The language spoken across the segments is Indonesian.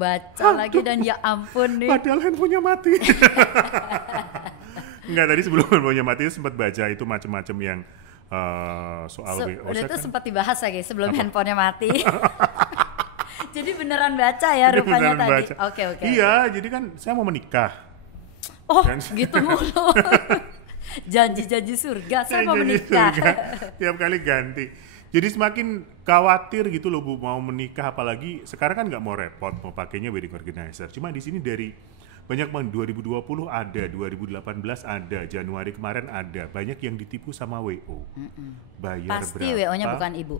baca lagi dan ya ampun nih. Padahal handphonenya mati. Enggak, tadi sebelum handphonenya mati sempat baca itu macam-macam yang soal WO. Udah itu Kan sempat dibahas lagi sebelum handphonenya mati. Jadi beneran baca ya rupanya beneran tadi. baca. Oke. Iya, jadi kan saya mau menikah. Oh, Dan- gitu mulu. Janji-janji surga, saya mau Janji menikah. surga, tiap kali ganti. Jadi semakin khawatir gitu loh Bu mau menikah, apalagi sekarang kan nggak mau repot mau pakainya wedding organizer. Cuma di sini dari banyak banget 2020 ada, 2018 ada, Januari kemarin ada, banyak yang ditipu sama WO. Bayar Pasti berapa? WO-nya bukan ibu.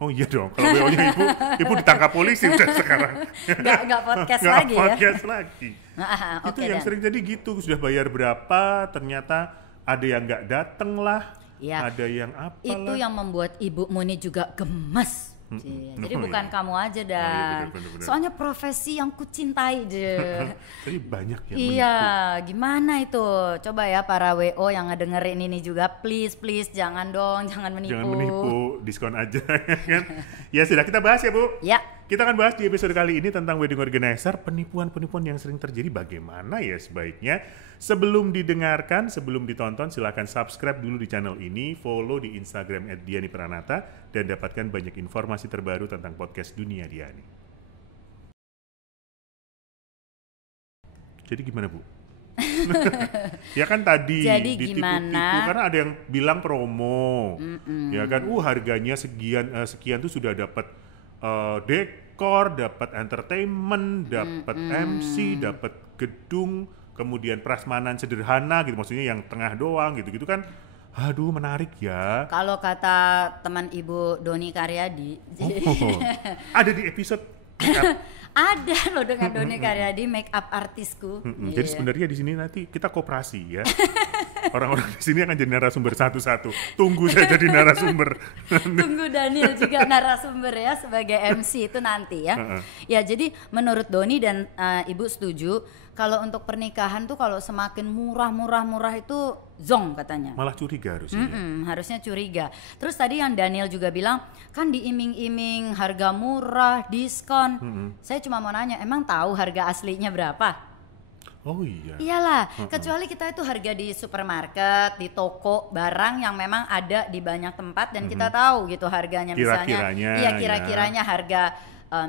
Oh iya dong, kalau WO-nya ibu ditangkap polisi udah sekarang. Nggak podcast Nggak lagi ya. podcast lagi. Itu Oke, yang Dan. sering jadi gitu, sudah bayar berapa, ternyata ada yang nggak dateng lah, Ya, ada yang apa itu lah. yang membuat Ibu Muni juga gemes. Jadi Oh, bukan iya. kamu aja, Oh, iya, Dan. benar-benar. Soalnya profesi yang kucintai, Jadi banyak yang Iya, gimana itu? Coba ya para WO yang ngedengerin ini juga, please jangan dong, jangan menipu. jangan menipu, diskon aja kan. Ya sudah, kita bahas ya Bu. Ya, Kita akan bahas di episode kali ini tentang wedding organizer, penipuan-penipuan yang sering terjadi, bagaimana ya sebaiknya. Sebelum didengarkan, sebelum ditonton, silakan subscribe dulu di channel ini, follow di Instagram @diani_pranata, dan dapatkan banyak informasi terbaru tentang podcast Dunia Diani. Jadi gimana Bu? Ya kan tadi Jadi ditipu-tipu gimana? karena ada yang bilang promo, ya kan, harganya sekian tuh sudah dapat dekor, dapat entertainment, dapat MC, dapat gedung, kemudian prasmanan sederhana gitu, maksudnya yang tengah doang gitu kan, aduh menarik ya. kalau kata teman Ibu Doni Karyadi, Oh, ada di episode. ada loh dengan Doni Karyadi, make up artisku. Jadi Iya. sebenarnya di sini nanti kita koperasi ya. Orang-orang di sini akan jadi narasumber satu-satu. Tunggu saya jadi narasumber. Tunggu Daniel juga narasumber ya sebagai MC itu nanti ya. Ya jadi menurut Doni dan Ibu setuju kalau untuk pernikahan tuh kalau semakin murah itu zong katanya. Malah curiga harusnya. Harusnya curiga. Terus tadi yang Daniel juga bilang kan diiming-iming harga murah, diskon. Saya cuma mau nanya, emang tahu harga aslinya berapa? Oh iya. Iyalah, kecuali kita itu harga di supermarket, di toko, barang yang memang ada di banyak tempat dan kita tahu gitu harganya, misalnya. Kira-kiranya, Iya, ya. kira-kiranya harga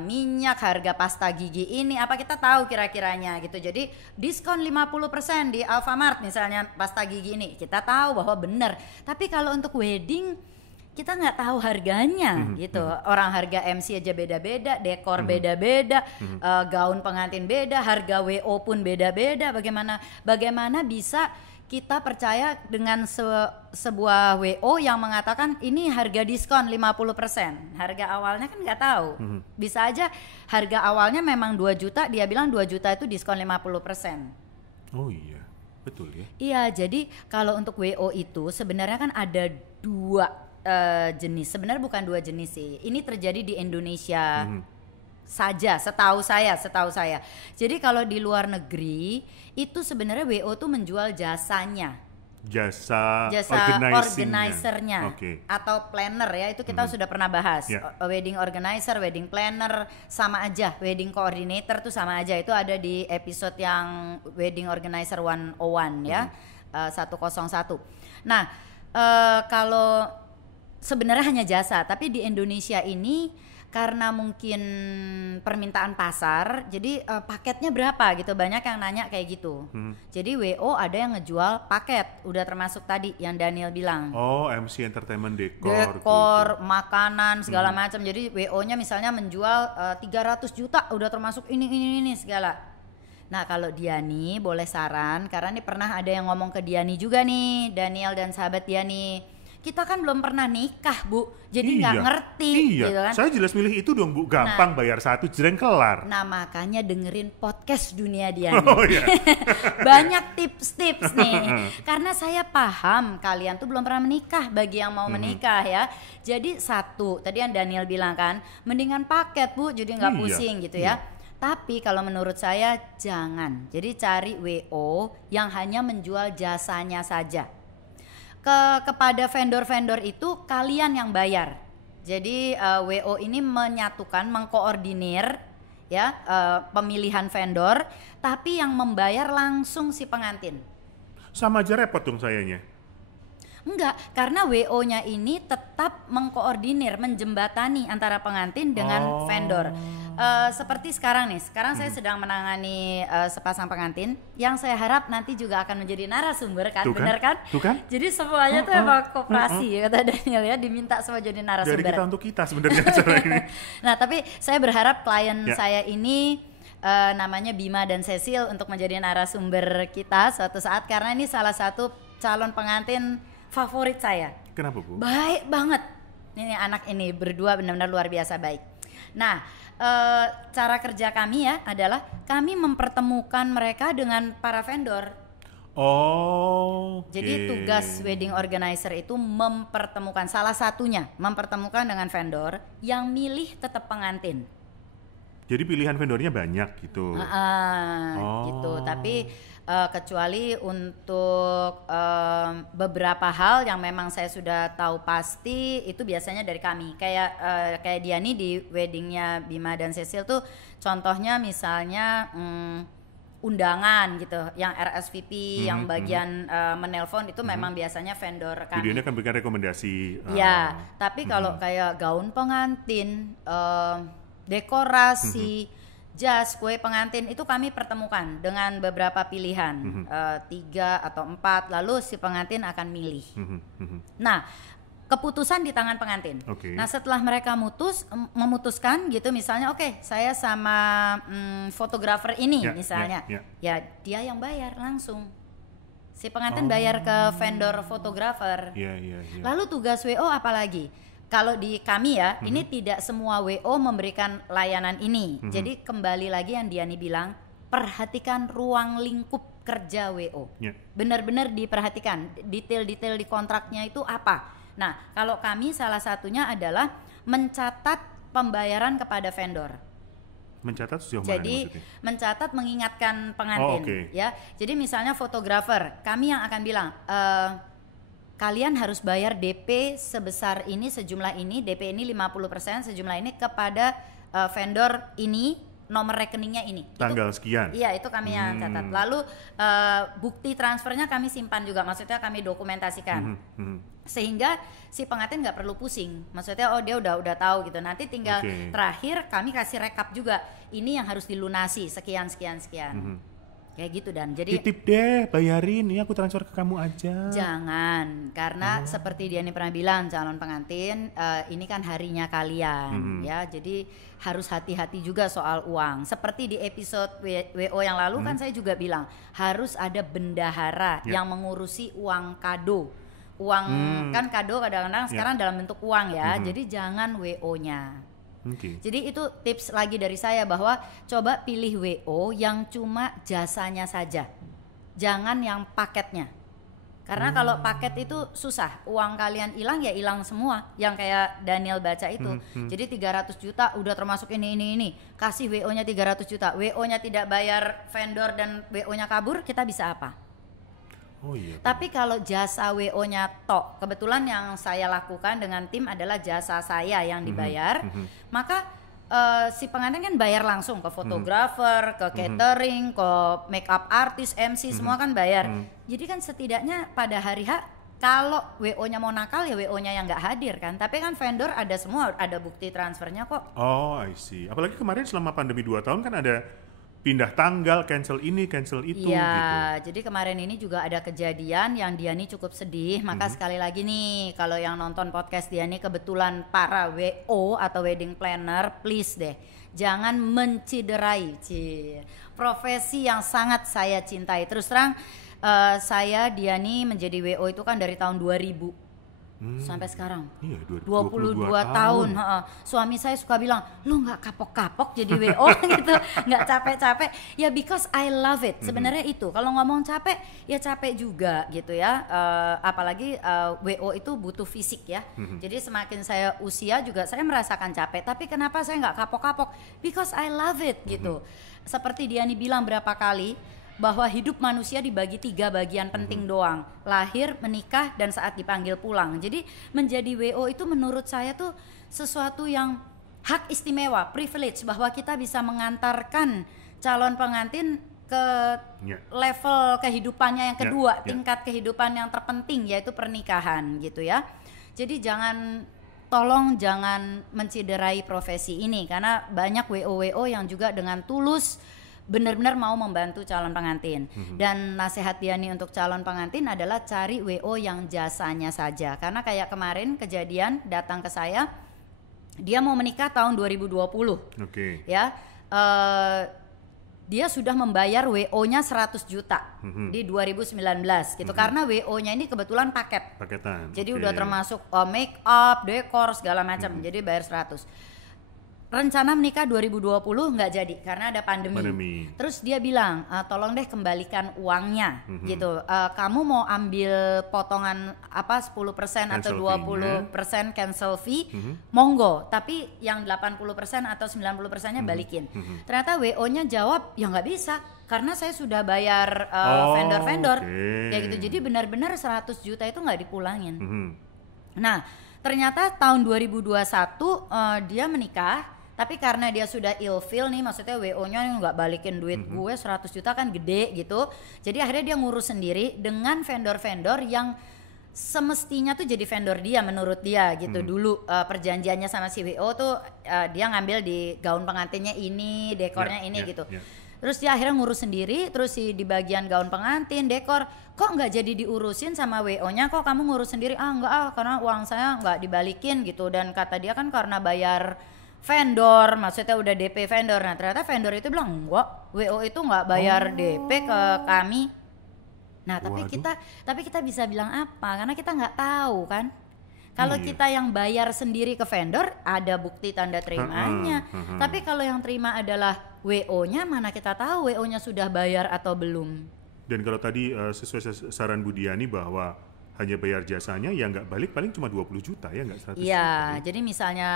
minyak, harga pasta gigi ini apa kita tahu kira-kiranya gitu. Jadi diskon 50% di Alfamart misalnya pasta gigi ini, kita tahu bahwa benar. Tapi kalau untuk wedding kita nggak tahu harganya gitu. Orang harga MC aja beda-beda, dekor beda-beda, gaun pengantin beda, harga WO pun beda-beda. Bagaimana bisa kita percaya dengan sebuah WO yang mengatakan ini harga diskon 50%. Harga awalnya kan nggak tahu. Bisa aja harga awalnya memang 2 juta, dia bilang 2 juta itu diskon 50%. Oh iya, betul ya. Iya, jadi kalau untuk WO itu sebenarnya kan ada 2 jenis. Sebenarnya bukan 2 jenis sih. Ini terjadi di Indonesia saja, setahu saya. Jadi kalau di luar negeri itu sebenarnya WO tuh menjual jasanya. Jasa Organizernya Oke. atau planner ya, itu kita sudah pernah bahas. Ya. Wedding organizer, wedding planner sama aja, wedding coordinator tuh sama aja. Itu ada di episode yang wedding organizer 101 ya, 101. Nah, kalau sebenarnya hanya jasa, tapi di Indonesia ini karena mungkin permintaan pasar, jadi paketnya berapa gitu, banyak yang nanya kayak gitu. Jadi WO ada yang ngejual paket, udah termasuk tadi yang Daniel bilang. Oh, MC entertainment dekor. Dekor, gitu. makanan segala macam. Jadi WO-nya misalnya menjual 300 juta, udah termasuk ini segala. Nah, kalau Diani boleh saran, karena nih pernah ada yang ngomong ke Diani juga nih, Daniel dan sahabat Diani. Kita kan belum pernah nikah, Bu. Jadi nggak ngerti Iya, gitu kan. saya jelas milih itu dong Bu, gampang bayar 1 jreng kelar. Nah, makanya dengerin podcast Dunia Diani. Oh iya. Banyak tips-tips nih. Karena saya paham kalian tuh belum pernah menikah, bagi yang mau menikah ya. Jadi satu, tadi yang Daniel bilang kan, mendingan paket Bu, jadi nggak Iya, pusing gitu ya. Tapi kalau menurut saya jangan. Jadi cari WO yang hanya menjual jasanya saja. Kepada vendor-vendor itu kalian yang bayar. Jadi WO ini menyatukan, mengkoordinir ya pemilihan vendor, tapi yang membayar langsung si pengantin. Sama aja repot dong sayanya. Enggak, karena WO-nya ini tetap mengkoordinir, menjembatani antara pengantin dengan vendor. Seperti sekarang nih, saya sedang menangani sepasang pengantin yang saya harap nanti juga akan menjadi narasumber kan, benar kan? Tuh kan? Jadi semuanya tuh emang koperasi kata Daniel ya, diminta semua jadi narasumber. Dari kita untuk kita sebenarnya acara ini. Nah, tapi saya berharap klien saya ini namanya Bima dan Cecil untuk menjadi narasumber kita suatu saat, karena ini salah satu calon pengantin favorit saya. Kenapa, Bu? Baik banget. Ini anak ini berdua benar-benar luar biasa baik. Nah, cara kerja kami ya adalah kami mempertemukan mereka dengan para vendor. Oh. Jadi tugas wedding organizer itu mempertemukan, salah satunya mempertemukan dengan vendor yang milih tetap pengantin. Jadi pilihan vendornya banyak gitu. Gitu. Tapi kecuali untuk beberapa hal yang memang saya sudah tahu pasti, itu biasanya dari kami. Kayak Diani di weddingnya Bima dan Cecil tuh contohnya misalnya undangan gitu, yang RSVP, yang bagian menelpon itu memang biasanya vendor kami. Videonya kan berikan rekomendasi. Ya, tapi kalau kayak gaun pengantin, dekorasi, jas, kue pengantin itu kami pertemukan dengan beberapa pilihan, 3 atau 4, lalu si pengantin akan milih. Nah, keputusan di tangan pengantin. Nah, setelah mereka memutuskan gitu, misalnya oke, saya sama fotografer ini misalnya, ya dia yang bayar langsung. Si pengantin bayar ke vendor fotografer. Lalu tugas WO apa lagi? Kalau di kami ya, ini tidak semua WO memberikan layanan ini. Jadi kembali lagi yang Diani bilang, perhatikan ruang lingkup kerja WO. Benar-benar diperhatikan, detail-detail di kontraknya itu apa. Nah, kalau kami salah satunya adalah mencatat pembayaran kepada vendor. Mencatat sejauh mana Jadi maksudnya? mencatat, mengingatkan pengantin. Ya, jadi misalnya fotografer, kami yang akan bilang, kalian harus bayar DP sebesar ini, sejumlah ini, DP ini 50%, sejumlah ini kepada vendor ini, nomor rekeningnya ini. Tanggal sekian. Iya, itu kami yang catat. Lalu bukti transfernya kami simpan juga, maksudnya kami dokumentasikan. Sehingga si pengantin nggak perlu pusing. Maksudnya dia udah tahu gitu. Nanti tinggal terakhir kami kasih rekap juga. Ini yang harus dilunasi sekian. Kayak gitu, dan jadi titip deh, bayarin, ini aku transfer ke kamu aja. Jangan, karena seperti Diani pernah bilang, calon pengantin ini kan harinya kalian ya, jadi harus hati-hati juga soal uang. Seperti di episode WO yang lalu kan saya juga bilang harus ada bendahara yang mengurusi uang kado. Uang kan kado kadang-kadang sekarang dalam bentuk uang ya, jadi jangan WO-nya. Jadi itu tips lagi dari saya, bahwa coba pilih WO yang cuma jasanya saja, jangan yang paketnya. Karena kalau paket itu susah, uang kalian hilang ya hilang semua, yang kayak Daniel baca itu. Jadi 300 juta udah termasuk ini, kasih WO-nya 300 juta, WO-nya tidak bayar vendor dan WO-nya kabur, kita bisa apa? Tapi kalau jasa WO-nya tok, kebetulan yang saya lakukan dengan tim adalah jasa saya yang dibayar, maka si pengantin kan bayar langsung ke fotografer, ke catering, ke makeup artist, MC, semua kan bayar. Jadi kan setidaknya pada hari H, kalau WO-nya mau nakal ya WO-nya yang nggak hadir kan, tapi kan vendor ada semua, ada bukti transfernya kok. Oh, I see. Apalagi kemarin selama pandemi 2 tahun kan ada pindah tanggal, cancel ini, cancel itu ya, gitu. Jadi kemarin ini juga ada kejadian yang Diani cukup sedih. Maka sekali lagi nih, kalau yang nonton podcast Diani kebetulan para WO atau wedding planner, please deh, jangan menciderai profesi yang sangat saya cintai. Terus terang, saya Diani menjadi WO itu kan dari tahun 2000 sampai sekarang. Iya, 22 tahun. Suami saya suka bilang, lu nggak kapok-kapok jadi WO gitu, nggak capek-capek. Ya because I love it. Sebenarnya itu. Kalau ngomong capek, ya capek juga gitu ya. Apalagi WO itu butuh fisik ya. Jadi semakin saya usia juga saya merasakan capek. Tapi kenapa saya nggak kapok-kapok? Because I love it gitu. Seperti Diani bilang berapa kali, bahwa hidup manusia dibagi 3 bagian penting doang, lahir, menikah, dan saat dipanggil pulang. Jadi menjadi WO itu menurut saya tuh sesuatu yang hak istimewa, privilege bahwa kita bisa mengantarkan calon pengantin ke level kehidupannya yang kedua, tingkat kehidupan yang terpenting yaitu pernikahan gitu ya. Jadi tolong jangan menciderai profesi ini karena banyak WO yang juga dengan tulus benar-benar mau membantu calon pengantin. Dan nasihat Diani untuk calon pengantin adalah cari WO yang jasanya saja. Karena kayak kemarin kejadian datang ke saya, dia mau menikah tahun 2020. Ya, dia sudah membayar WO-nya 100 juta di 2019 gitu. Karena WO-nya ini kebetulan paketan. Jadi udah termasuk make up, dekor segala macam. Jadi bayar 100. Rencana menikah 2020 nggak jadi karena ada pandemi. Terus dia bilang, tolong deh kembalikan uangnya gitu. Kamu mau ambil potongan apa 10% atau 20% cancel fee, monggo. Tapi yang 80% atau 90%-nya balikin. Ternyata WO-nya jawab, ya nggak bisa karena saya sudah bayar vendor-vendor. Kayak gitu. Jadi benar-benar 100 juta itu nggak dipulangin. Nah, ternyata tahun 2021 dia menikah. Tapi karena dia sudah ilfeel nih, maksudnya WO-nya nggak balikin duit gue 100 juta kan gede gitu. Jadi akhirnya dia ngurus sendiri dengan vendor-vendor yang semestinya tuh jadi vendor dia menurut dia gitu. Dulu perjanjiannya sama si WO tuh dia ngambil di gaun pengantinnya ini, dekornya ini gitu. Terus dia akhirnya ngurus sendiri, terus di bagian gaun pengantin, dekor, kok nggak jadi diurusin sama WO-nya, kok kamu ngurus sendiri? Enggak karena uang saya nggak dibalikin gitu. Dan kata dia kan karena bayar vendor, maksudnya udah DP vendor. Nah ternyata vendor itu bilang enggak, WO itu nggak bayar DP ke kami. Nah tapi kita bisa bilang apa? Karena kita nggak tahu kan. Kalau kita yang bayar sendiri ke vendor ada bukti tanda terimanya. Tapi kalau yang terima adalah WO-nya, mana kita tahu WO-nya sudah bayar atau belum. Dan kalau tadi sesuai saran Bu Diani bahwa hanya bayar jasanya, ya nggak balik paling cuma 20 juta ya, nggak 100 juta. Iya, jadi misalnya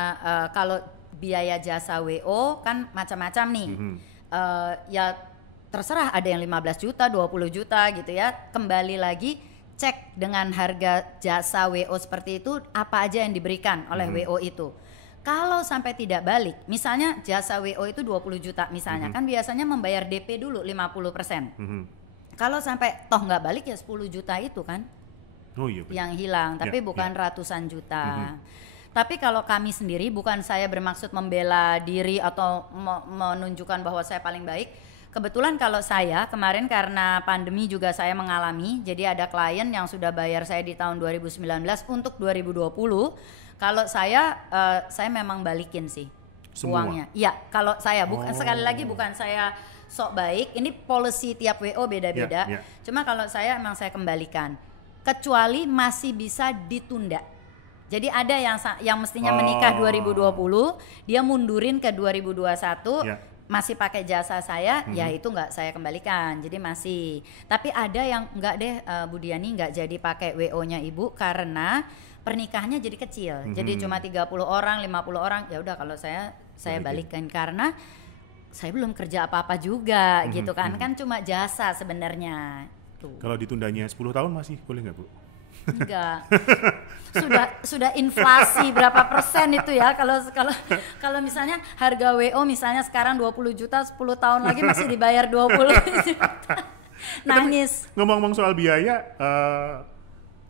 kalau biaya jasa WO kan macam-macam nih. Ya terserah, ada yang 15 juta, 20 juta gitu ya. Kembali lagi cek dengan harga jasa WO seperti itu apa aja yang diberikan oleh WO itu. Kalau sampai tidak balik, misalnya jasa WO itu 20 juta misalnya, kan biasanya membayar DP dulu 50%. Kalau sampai toh nggak balik ya 10 juta itu kan yang hilang, tapi bukan ratusan juta. Tapi kalau kami sendiri, bukan saya bermaksud membela diri atau menunjukkan bahwa saya paling baik. Kebetulan kalau saya kemarin karena pandemi juga saya mengalami, jadi ada klien yang sudah bayar saya di tahun 2019 untuk 2020. Kalau saya memang balikin sih semua uangnya. Iya, kalau saya sekali lagi bukan saya sok baik. Ini policy tiap WO beda-beda. Cuma kalau saya emang saya kembalikan. Kecuali masih bisa ditunda. Jadi ada yang mestinya menikah 2020, dia mundurin ke 2021, masih pakai jasa saya, ya itu nggak saya kembalikan. Jadi masih. Tapi ada yang nggak deh, Bu Diani nggak jadi pakai WO-nya Ibu karena pernikahannya jadi kecil. Jadi cuma 30 orang, 50 orang, ya udah kalau saya balikin karena saya belum kerja apa-apa juga gitu kan. Kan cuma jasa sebenarnya. Kalau ditundanya 10 tahun masih boleh nggak Bu? Enggak. Sudah inflasi berapa persen itu ya, kalau misalnya harga WO misalnya sekarang 20 juta, 10 tahun lagi masih dibayar 20 juta. Nangis. Ngomong-ngomong soal biaya,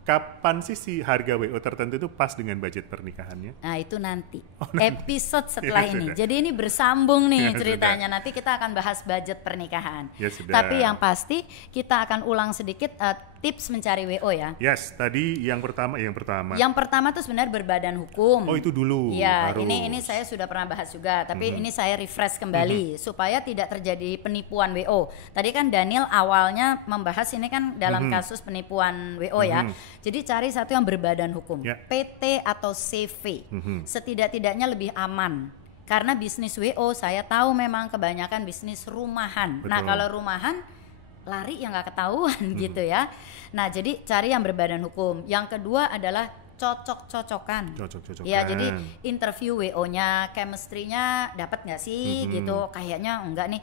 kapan sih si harga WO tertentu itu pas dengan budget pernikahannya? Nah itu nanti episode setelah ini. Jadi ini bersambung nih ceritanya. Nanti kita akan bahas budget pernikahan. Tapi yang pasti kita akan ulang sedikit tips mencari WO ya. Yes, tadi yang pertama. Yang pertama tuh sebenarnya berbadan hukum. Oh itu dulu. Ya, ini saya sudah pernah bahas juga, tapi ini saya refresh kembali supaya tidak terjadi penipuan WO. Tadi kan Daniel awalnya membahas ini kan dalam kasus penipuan WO ya. Jadi cari satu yang berbadan hukum, PT atau CV. Setidak-tidaknya lebih aman. Karena bisnis WO saya tahu memang kebanyakan bisnis rumahan. Betul. Nah kalau rumahan lari yang nggak ketahuan gitu ya. Nah jadi cari yang berbadan hukum. Yang kedua adalah cocok-cocokan. Ya jadi interview WO-nya, chemistry-nya dapat nggak sih gitu. Kayaknya enggak nih.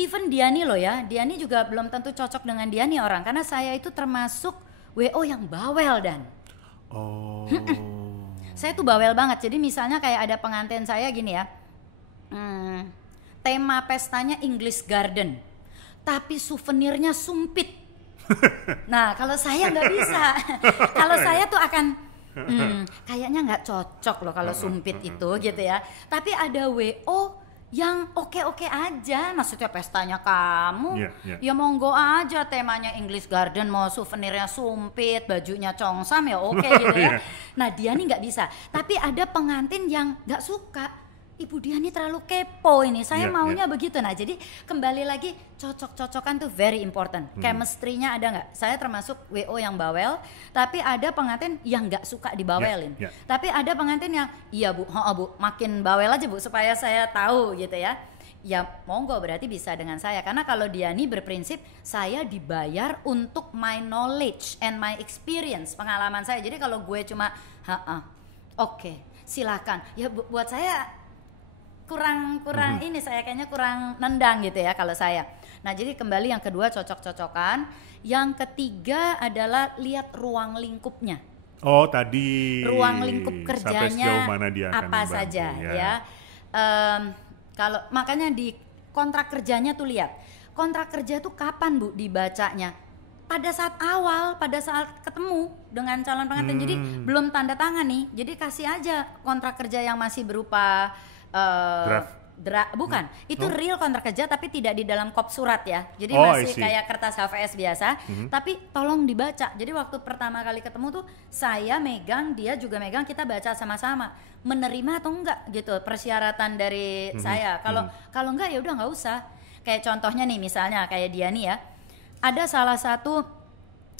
Even Diani loh ya, Diani juga belum tentu cocok dengan Diani orang. Karena saya itu termasuk WO yang bawel dan. Saya tuh bawel banget. Jadi misalnya kayak ada pengantin saya gini ya. Tema pestanya English Garden. Tapi souvenirnya sumpit. Nah, kalau saya nggak bisa. Kalau saya tuh akan kayaknya nggak cocok loh kalau sumpit itu gitu ya. Tapi ada WO yang oke-oke aja, maksudnya pestanya kamu, ya monggo aja temanya English Garden, mau souvenirnya sumpit, bajunya congsam ya oke gitu ya. Nah dia nih nggak bisa, tapi ada pengantin yang nggak suka. Ibu dia nih terlalu kepo ini, saya maunya begitu. Nah jadi kembali lagi cocok-cocokan tuh very important. Chemistry-nya ada nggak? Saya termasuk WO yang bawel, tapi ada pengantin yang nggak suka dibawelin. Tapi ada pengantin yang, iya bu, bu, makin bawel aja bu supaya saya tahu gitu ya. Ya monggo berarti bisa dengan saya, karena kalau dia nih berprinsip saya dibayar untuk my knowledge and my experience, pengalaman saya. Jadi kalau gue cuma oke, silakan. Ya buat saya kurang ini, saya kayaknya kurang nendang gitu ya kalau saya. Nah jadi kembali yang kedua cocok-cocokan, yang ketiga adalah lihat ruang lingkupnya. Oh tadi ruang lingkup kerjanya mana dia akan apa membantu, saja ya. Kalau makanya di kontrak kerjanya tuh lihat kontrak kerja tuh kapan bu dibacanya, pada saat awal, pada saat ketemu dengan calon pengantin. Jadi belum tanda tangan nih, jadi kasih aja kontrak kerja yang masih berupa bukan, itu real kontrak kerja tapi tidak di dalam kop surat ya. Jadi masih kayak kertas HVS biasa, tapi tolong dibaca. Jadi waktu pertama kali ketemu tuh saya megang, dia juga megang, kita baca sama-sama. Menerima atau enggak gitu persyaratan dari saya. Kalau enggak ya udah enggak usah. Kayak contohnya nih misalnya kayak dia nih ya. Ada salah satu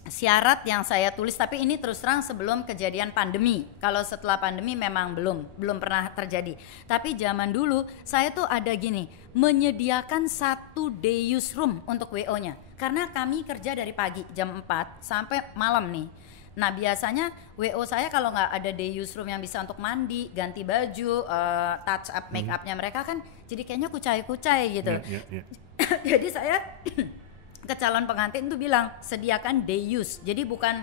syarat yang saya tulis, tapi ini terus terang sebelum kejadian pandemi. Kalau setelah pandemi memang belum pernah terjadi. Tapi zaman dulu saya tuh ada gini, menyediakan 1 day use room untuk WO-nya. Karena kami kerja dari pagi jam 4 sampai malam nih. Nah biasanya WO saya kalau nggak ada day use room yang bisa untuk mandi, ganti baju, touch up make up-nya mereka kan jadi kayaknya kucai-kucai gitu. Jadi saya ke calon pengantin tuh bilang sediakan day use, jadi bukan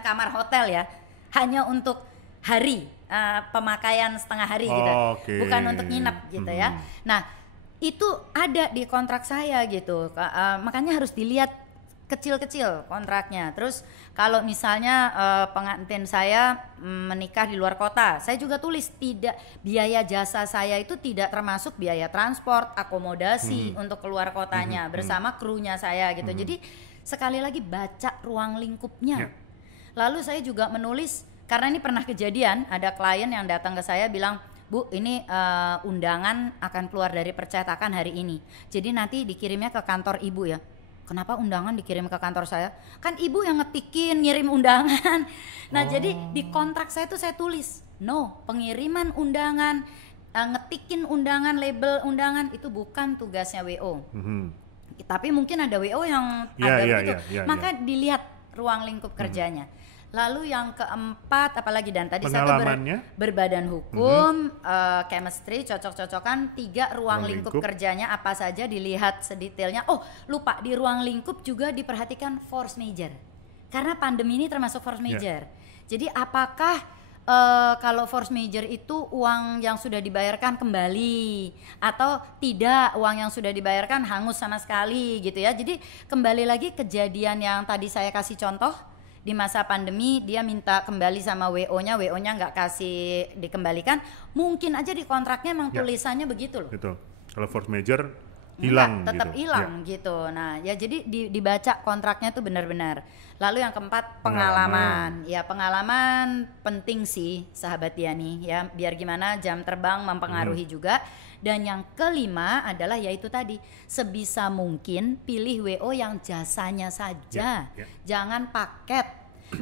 kamar hotel ya, hanya untuk hari pemakaian setengah hari gitu, bukan untuk nginep gitu ya. Nah itu ada di kontrak saya gitu, makanya harus dilihat kecil-kecil kontraknya. Terus kalau misalnya pengantin saya menikah di luar kota, saya juga tulis tidak, biaya jasa saya itu tidak termasuk biaya transport, akomodasi untuk keluar kotanya bersama krunya saya gitu. Jadi sekali lagi baca ruang lingkupnya. Lalu saya juga menulis, karena ini pernah kejadian, ada klien yang datang ke saya bilang, Bu, ini undangan akan keluar dari percetakan hari ini. Jadi nanti dikirimnya ke kantor ibu ya. Kenapa undangan dikirim ke kantor saya? Kan ibu yang ngetikin, ngirim undangan. Nah jadi di kontrak saya tuh saya tulis, no, pengiriman undangan, ngetikin undangan, label undangan itu bukan tugasnya WO. Tapi mungkin ada WO yang ada begitu. Maka dilihat ruang lingkup kerjanya. Lalu yang keempat apalagi, dan tadi satu berbadan hukum, chemistry, cocok-cocokan. 3 ruang lingkup kerjanya apa saja dilihat sedetailnya. Oh lupa, di ruang lingkup juga diperhatikan force major, karena pandemi ini termasuk force major. Jadi apakah kalau force major itu uang yang sudah dibayarkan kembali atau tidak, uang yang sudah dibayarkan hangus sama sekali gitu ya. Jadi kembali lagi kejadian yang tadi saya kasih contoh, di masa pandemi dia minta kembali sama WO-nya nggak kasih dikembalikan, mungkin aja di kontraknya emang tulisannya begitu loh. Gitu. Kalau force major hilang, tetap hilang gitu. Nah ya jadi dibaca kontraknya tuh benar-benar. Lalu yang keempat pengalaman. Ya pengalaman penting sih sahabat Diani ya, biar gimana jam terbang mempengaruhi juga. Dan yang kelima adalah yaitu tadi, sebisa mungkin pilih WO yang jasanya saja, jangan paket.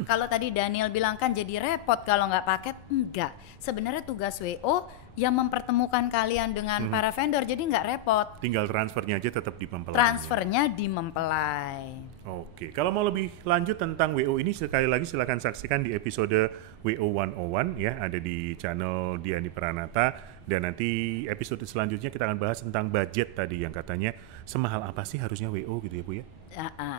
Kalau tadi Daniel bilang kan jadi repot kalau nggak paket, enggak. Sebenarnya tugas WO yang mempertemukan kalian dengan para vendor, jadi nggak repot. Tinggal transfernya aja tetap di mempelai. Transfernya di mempelai. Oke, kalau mau lebih lanjut tentang WO ini sekali lagi silakan saksikan di episode WO 101 ya, ada di channel Diani Pranata, dan nanti episode selanjutnya kita akan bahas tentang budget tadi yang katanya semahal apa sih harusnya WO gitu ya Bu ya.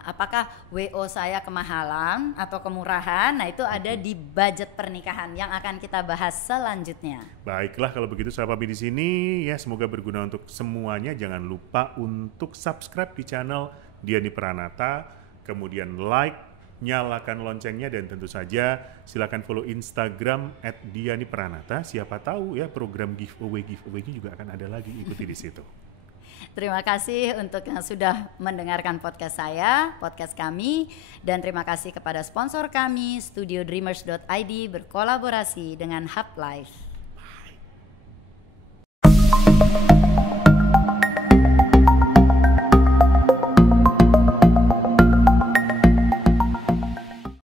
Apakah WO saya kemahalan atau kemurahan? Nah, itu ada di budget pernikahan yang akan kita bahas selanjutnya. Baiklah kalau begitu sahabat di sini ya, semoga berguna untuk semuanya. Jangan lupa untuk subscribe di channel Diani Pranata, kemudian like, nyalakan loncengnya, dan tentu saja silakan follow Instagram @dianipranata. Siapa tahu ya program giveaway-nya juga akan ada lagi, ikuti di situ. Terima kasih untuk yang sudah mendengarkan podcast saya, podcast kami, dan terima kasih kepada sponsor kami, studiodreamers.id berkolaborasi dengan Hub Life.